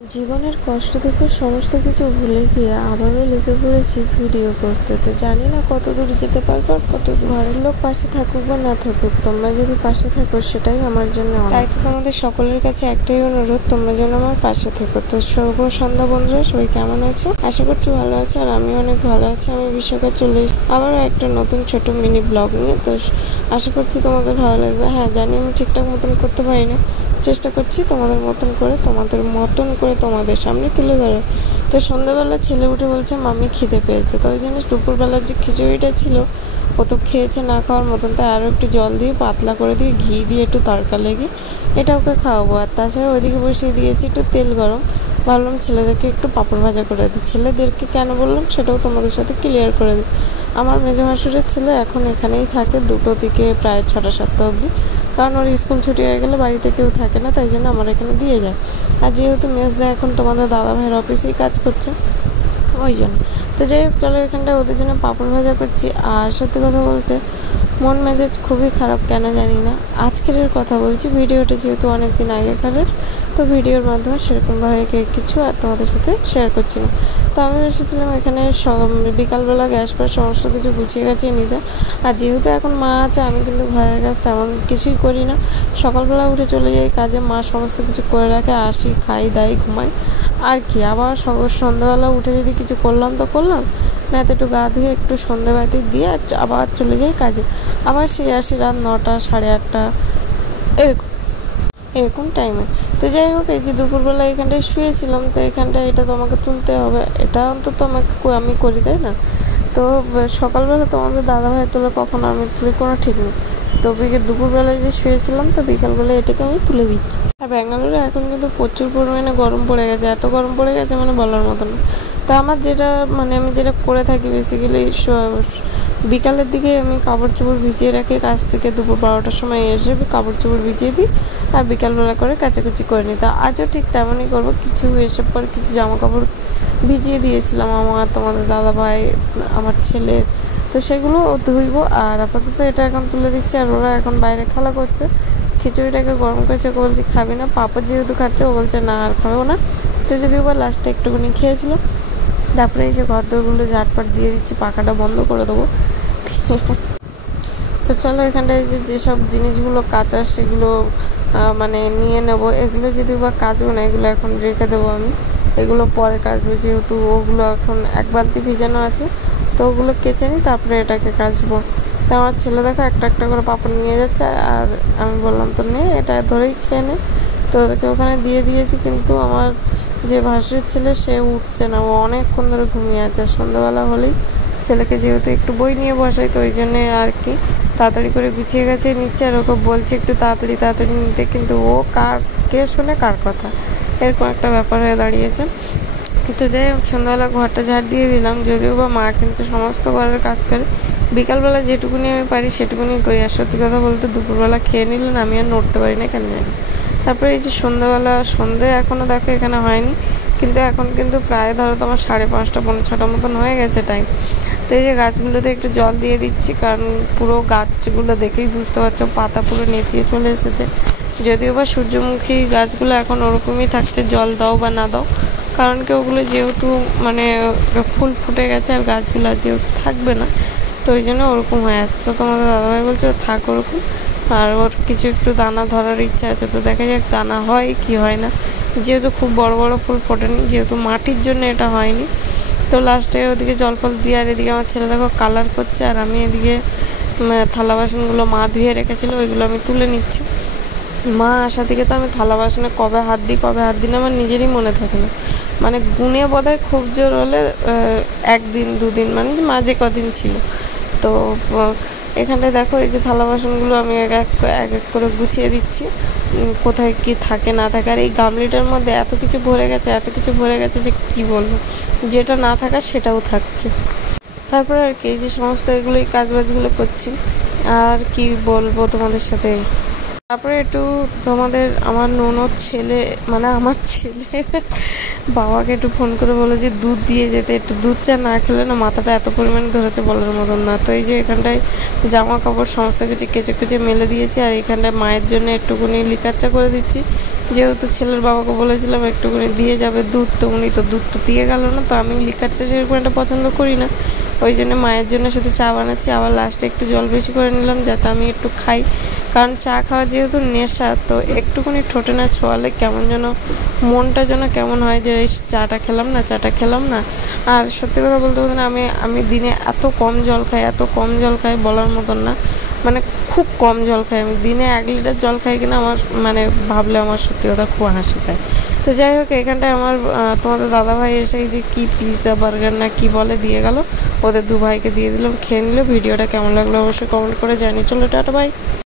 জীবনের কষ্ট দুঃখের সমস্ত কিছু ভুলে গিয়ে আবারও লেগে পড়েছি ভিডিও করতে। তো জানি না কত দূর যেতে পারবো আর কত ঘরের লোক পাশে থাকুক বা না থাকুক, তোমরা যদি পাশে থাকো সেটাই আমার জন্য অনেক। তাই তো তোমাদের সকলের কাছে একটাই অনুরোধ, তোমরা যেন আমার পাশে থেকো। তো শুভ সন্ধ্যা বন্ধুরা, সবাই কেমন আছো? আশা করছি ভালো আছো, আর আমি অনেক ভালো আছি। আমি বিশ্বকাপ চলে এসেছি আবারও একটা নতুন ছোট মিনি ব্লগ নিয়ে। তো আশা করছি তোমাদের ভালো লাগবে। হ্যাঁ, জানি আমি ঠিকঠাক মতন করতে পারি না, চেষ্টা করছি তোমাদের মতন করে তোমাদের সামনে তুলে ধরে। তো সন্ধ্যাবেলা ছেলে উঠে বলছে মামি খিদে পেয়েছে। তো ওই জন্য দুপুরবেলার যে খিচুড়িটা ছিল ও তো খেয়েছে না খাওয়ার মতন, তাই আরও একটু জল দিয়ে পাতলা করে দিয়ে ঘি দিয়ে একটু তড়কা লেগে এটা ওকে খাওয়াবো। আর তাছাড়া ওইদিকে বসিয়ে দিয়েছি একটু তেল গরম। ভাবলাম ছেলেদেরকে একটু পাঁপড় ভাজা করে দিই। ছেলেদেরকে কেন বললাম সেটাও তোমাদের সাথে ক্লিয়ার করে দিই। আমার মেজো ভাসুরের ছেলে এখন এখানেই থাকে 2টো থেকে প্রায় 6টা-7টা অবধি, কারণ ওর স্কুল ছুটি হয়ে গেলে বাড়িতে কেউ থাকে না, তাই জন্য আমার এখানে দিয়ে যায়। আর যেহেতু মেজদা এখন তোমাদের দাদা ভাইয়ের অফিসেই কাজ করছে ওই জন্য। তো যাই হোক, চলো এখানটায় ওদের জন্য পাঁপড় ভাজা করছি। আর সত্যি কথা বলতে মন মেজাজ খুবই খারাপ, কেন জানি না। আজকের কথা বলছি, ভিডিওটা যেহেতু অনেক দিন আগেকারের, তো ভিডিওর মাধ্যমে সেরকমভাবে কিছু আর তোমাদের সাথে শেয়ার করছি না। তো আমি এসেছিলাম এখানে বিকালবেলা গ্যাস প্যাস সমস্ত কিছু গুছিয়ে গেছে নিতে। আর যেহেতু এখন মা আছে, আমি কিন্তু ঘরের কাজ তেমন কিছুই করি না। সকালবেলা উঠে চলে যাই কাজে, মা সমস্ত কিছু করে রাখে, আসি খাই দাই ঘুমাই আর কি। আবার সন্ধ্যাবেলা উঠে যদি কিছু করলাম তো করলাম, না তো একটু গা ধুয়ে একটু সন্ধ্যাবাতি দিয়ে আবার চলে যাই কাজে। আবার সেই আসি রাত 9টা 8:30 এরকম টাইমে। তো যাই হোক, এই যে দুপুরবেলা এখানটায় শুয়েছিলাম, তো এখানটায় এটা তো আমাকে তুলতে হবে, এটা অন্তত আমি করি, তাই না? তো সকালবেলা তোমাদের দাদাভাই তোলে, কখন আমি তুলি কোনো ঠিক নেই। তো দুপুরবেলায় যে শুয়েছিলাম, তো বিকালবেলায় এটাকে আমি তুলে দিচ্ছি। আর ব্যাঙ্গালোরে এখন কিন্তু প্রচুর পরিমাণে গরম পড়ে গেছে, এত গরম পড়ে গেছে মানে বলার মতো না। তা আমার আমি যেটা করে থাকি বেসিক্যালি, বিকালের দিকে আমি কাপড় চোপড় ভিজিয়ে রাখি কাজ থেকে, দুপুর 12টার সময় এসে কাপড় চোপড় ভিজিয়ে দিই আর বিকালবেলা করে কাচাকুচি করে নিই। তা আজও ঠিক তেমনই করবো। কিছু এসব পর কিছু জামা কাপড় ভিজিয়ে দিয়েছিলাম আমার, তোমাদের দাদাভাই, আমার ছেলের, তো সেগুলো ধুইবো। আর আপাতত এটা এখন তুলে দিচ্ছে। আর ওরা এখন বাইরে খেলা করছে। খিচুড়িটাকে গরম করেছে, ওকে বলছি খাবি না, পাপড় যেহেতু খাচ্ছে ও বলছে না আর খাবো না। তো যদিও বা লাস্টে একটুখানি খেয়েছিল। তারপরে এই যে ঘরদোরগুলো ঝাটপাট দিয়ে দিচ্ছি, পাখাটা বন্ধ করে দেবো। তো চলো এখানটায় যেসব জিনিসগুলো কাঁচা সেগুলো নিয়ে নেব। এগুলো যদিও বা কাচবো না, এগুলো এখন রেখে দেবো আমি, এগুলো পরে কাচবো, যেহেতু ওগুলো এখন 1 বালতি ভিজানো আছে। তো ওগুলো কেচে নিই, তারপরে এটাকে কাচবো। তো আমার ছেলে দেখো একটা একটা করে পাপড় নিয়ে যাচ্ছে, আর আমি বললাম তো নে, এটা ধরেই খেয়ে নে। তো ওদেরকে ওখানে দিয়ে দিয়েছি, কিন্তু আমার যে ভাসুরের ছেলে সে উঠছে না, ও অনেকক্ষণ ধরে ঘুমিয়ে আছে। সন্ধ্যাবেলা হলেই ছেলেকে যেহেতু একটু বই নিয়ে বসাই, তো ওই জন্যে আর কি তাড়াতাড়ি করে গুছিয়ে গেছে নিচ্ছে, আর ওকে বলছে একটু তাড়াতাড়ি নিতে, কিন্তু ও কে শোনে কার কথা, এরকম একটা ব্যাপার হয়ে দাঁড়িয়েছে। তো যাই হোক, সন্ধ্যাবেলা ঘরটা ঝাড় দিয়ে দিলাম। যদিও বা মা কিন্তু সমস্ত ঘরের কাজ করে, বিকালবেলা যেটুকুনি আমি পারি সেটুকুনি করি। আর সত্যি কথা বলতে দুপুরবেলা খেয়ে নিলে আমি আর নড়তে পারি না, কেন জানি। তারপরে এই যে সন্ধে এখনও দেখো এখানে হয়নি, কিন্তু এখন কিন্তু প্রায় ধরো তোমার 5:30 পৌনে 6টা মতন হয়ে গেছে টাইম। তো এই যে গাছগুলোতে একটু জল দিয়ে দিচ্ছি, কারণ পুরো গাছগুলো দেখেই বুঝতে পারছো পাতা পুরো নেতিয়ে চলে এসেছে। যদিও বা সূর্যমুখী গাছগুলো এখন ওরকমই থাকছে, জল দাও বা না দাও, কারণ কি ওগুলো যেহেতু ফুল ফুটে গেছে আর গাছগুলো যেহেতু থাকবে না, তো ওই জন্য ওরকম হয়ে আছে। তো তোমাদের দাদাভাই বলছে ও থাক ওরকম, আর ওর কিছু একটু দানা ধরার ইচ্ছা আছে। তো দেখা যাক দানা হয় কি হয় না, যেহেতু খুব বড় বড় ফুল ফোটেনি, যেহেতু মাটির জন্য এটা হয়নি। তো লাস্টে ওদিকে জল ফল দিয়ে, আর এদিকে আমার ছেলে দেখো কালার করছে, আর আমি এদিকে থালা বাসনগুলো মা ধুয়ে রেখেছিলো ওইগুলো আমি তুলে নিচ্ছি। মা আসা থেকে তো আমি থালা বাসনে কবে হাত দিই না আমার নিজেরই মনে থাকে না। গুনে বোধহয় খুব জোর হলে 1 দিন 2 দিন, মাঝে কদিন ছিল। তো এখানটায় দেখো এই যে থালা বাসনগুলো আমি এক এক করে গুছিয়ে দিচ্ছি, কোথায় কি থাকে না থাকে। আর এই গামলিটার মধ্যে এত কিছু ভরে গেছে যে কি বলবো, যেটা না থাকার সেটাও থাকছে। তারপরে আর কি এই যে সমস্ত এগুলোই কাজবাজগুলো করছি, আর কি বলবো তোমাদের সাথে। তারপরে একটু তোমাদের আমার ননদ ছেলে বাবাকে একটু ফোন করে বলে যে দুধ দিয়ে যেতে, একটু দুধ চা না খেলে না মাথাটা এত পরিমাণে ধরেছে বলার মতন না। তো এই যে এখানটায় জামা কাপড় সমস্ত কিছু কেচে কুচে মেলে দিয়েছি, আর এখানটায় মায়ের জন্য একটুখানি লিকার চা করে দিচ্ছি, যেহেতু ছেলের বাবাকে বলেছিলাম একটুখানি দিয়ে যাবে দুধ, তো উনি তো দুধ তো দিয়ে গেল না। তো আমি লিকার চা সেরকম একটা পছন্দ করি না, ওই জন্য মায়ের জন্য শুধু চা বানাচ্ছি। আবার লাস্টে একটু জল বেশি করে নিলাম যাতে আমি একটু খাই, কারণ চা খাওয়া যেহেতু নেশা, তো একটুখানি ঠোঁটে না ছোঁয়ালে কেমন যেন মনটা যেন কেমন হয় যে চাটা খেলাম না। আর সত্যি কথা বলতে বলতে না, আমি দিনে এত কম জল খাই বলার মতন না, মানে খুব কম জল খাই। আমি দিনে 1 লিটার জল খাই কিনা আমার মানে ভাবলে আমার সত্যি কথা খুব হাসি পায়। তো যাই হোক, এখানটায় আমার তোমাদের দাদাভাই এসে এই যে কি পিৎজা বার্গার না কি বলে দিয়ে গেল, ওদের 2 ভাইকে দিয়ে দিলাম, খেয়ে নিল। ভিডিওটা কেমন লাগলো অবশ্যই কমেন্ট করে জানিয়ে। চলো টাটা, বাই।